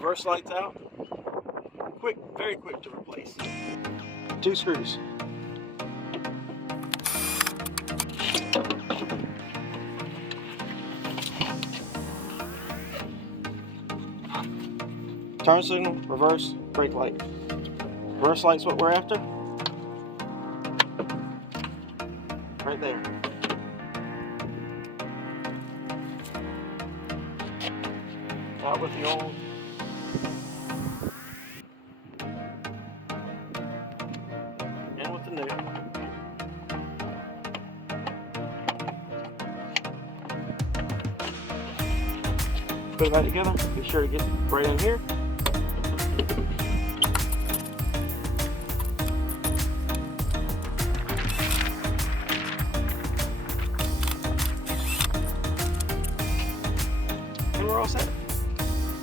Reverse lights out. Quick, very quick to replace. 2 screws. Turn signal, reverse, brake light. Reverse light's what we're after. Right there. Out with the old. In with the new. Put it back together. Be sure to get right in here.